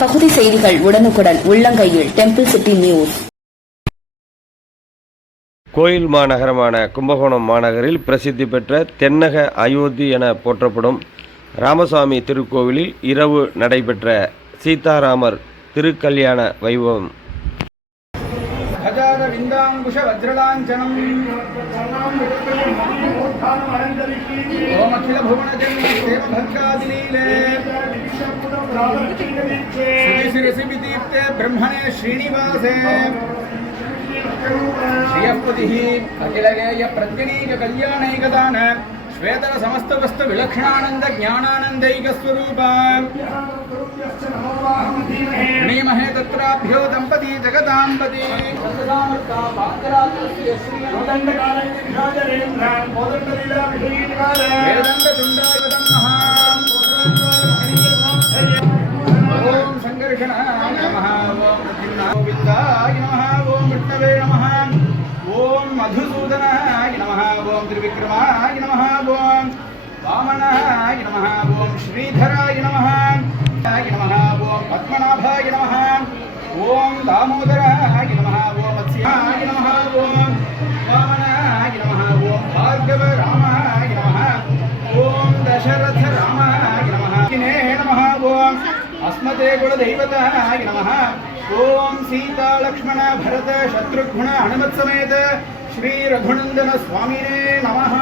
பகுதி செய்திகள் உடனுக்குடன் உள்ளங்கையில் டெம்பிள் சிட்டி நியூஸ். கோயில் மாநகரமான கும்பகோணம் மாநகரில் பிரசித்தி பெற்ற தென்னக அயோத்தி என போற்றப்படும் ராமசாமி திருக்கோவிலில் இரவு நடைபெற்ற சீதாராமர் திருக்கல்யாண வைபவம். ब्रह्मणे श्रीनिवासे श्रियपतिः अखिलगेय प्रत्यनीक कल्याणैकदान श्वेतर समस्त वस्तु विलक्षणानंद ज्ञानानंदैक स्वरूप प्रणीमहे तत्राभ्यो दंपती जगदांपती वेदंत तुंडायुधं ओम संकर्षणाय नमः, ओम गोविंदाय नमः, ओम विष्णवे नमः, ओम मधुसूदनाय नमः, ओम त्रिविक्रमाय नमः, ओम वामनाय नमः, ओम श्रीधराय नमः, ओम पद्मनाभाय नमः, ओम दामोदराय नमः, ओम मत्स्याय नमः, ओम वामनाय नमः, ओम भार्गव रामाय नमः, ओम दशरथ रामाय नमः, नमः, ओम अस्मते कुलदैवताय नमः, ओम सीता लक्ष्मण भरत शत्रुघ्न हनुमत समेत श्री रघुनंदन स्वामिने नमः.